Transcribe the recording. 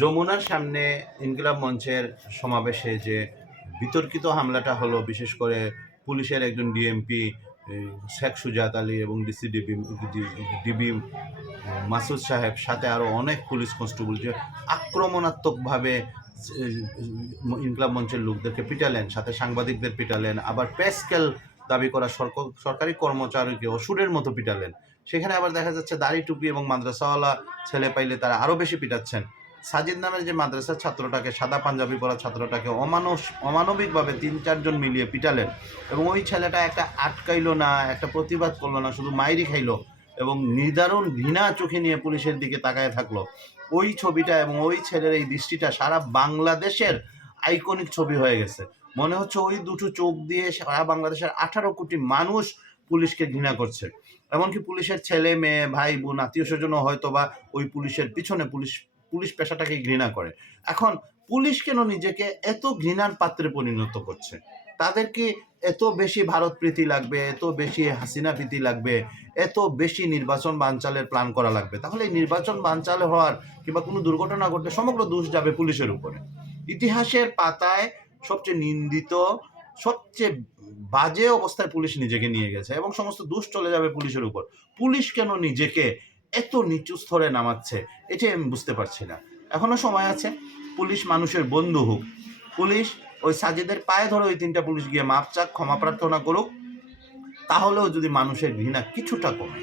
যমুনার সামনে ইনকিলাব মঞ্চের সমাবেশে যে বিতর্কিত হামলাটা হলো, বিশেষ করে পুলিশের একজন ডিএমপি শেখ সুজাত আলী এবং ডিবি মাসুদ সাহেব, সাথে আরও অনেক পুলিশ কনস্টেবল যে আক্রমণাত্মকভাবে ইনকিলাব মঞ্চের লোকদেরকে পিটালেন, সাথে সাংবাদিকদের পিটালেন, আবার পে স্কেল দাবি করা সরকারি কর্মচারীকে অসুরের মতো পিটালেন। সেখানে আবার দেখা যাচ্ছে দাড়ি টুপি এবং মাদ্রাসাওয়ালা ছেলে পাইলে তারা আরও বেশি পিটাচ্ছেন। সাজিদ নামের যে মাদ্রাসার ছাত্রটাকে, সাদা পাঞ্জাবি পরা ছাত্রটাকে অমানবিকভাবে 3-4 জন মিলিয়ে পিটালেন, এবং ওই ছেলেটা একটা আটকাইলো না, একটা প্রতিবাদ করলো না, শুধু মাইরি খাইলো এবং নিদারুণ ঘৃণা চোখে নিয়ে পুলিশের দিকে তাকায় থাকলো। ওই ছবিটা এবং ওই ছেলের এই দৃষ্টিটা সারা বাংলাদেশের আইকনিক ছবি হয়ে গেছে। মনে হচ্ছে ওই দুটো চোখ দিয়ে সারা বাংলাদেশের 18 কোটি মানুষ পুলিশকে ঘৃণা করছে। এমনকি পুলিশের ছেলে মেয়ে ভাই বোন আত্মীয় স্বজনও হয়তো বা ওই পুলিশের পিছনে পুলিশ পেশাটাকে ঘৃণা করে। এখন পুলিশ কেন নিজেকে এত ঘৃণার পাত্রে পরিণত করছে? তাদেরকে এত বেশি ভারত প্রীতি লাগবে, এত বেশি হাসিনা প্রীতি লাগবে, এত বেশি নির্বাচন বানচালের প্ল্যান করা লাগবে, তাহলে এই নির্বাচন বানচাল হওয়ার কিংবা কোনো দুর্ঘটনা ঘটলে সমগ্র দোষ যাবে পুলিশের উপরে। ইতিহাসের পাতায় সবচেয়ে নিন্দিত, সবচেয়ে বাজে অবস্থায় পুলিশ নিজেকে নিয়ে গেছে এবং সমস্ত দোষ চলে যাবে পুলিশের উপর। পুলিশ কেন নিজেকে এত নিচু স্তরে নামাচ্ছে, এটাই আমি বুঝতে পারছি না। এখনো সময় আছে, পুলিশ মানুষের বন্ধু হোক। পুলিশ ওই সাজিদের পায়ে ধরে ওই 3টা পুলিশ গিয়ে মাপ চাক, ক্ষমা প্রার্থনা করুক, তাহলেও যদি মানুষের ঘৃণা কিছুটা কমে।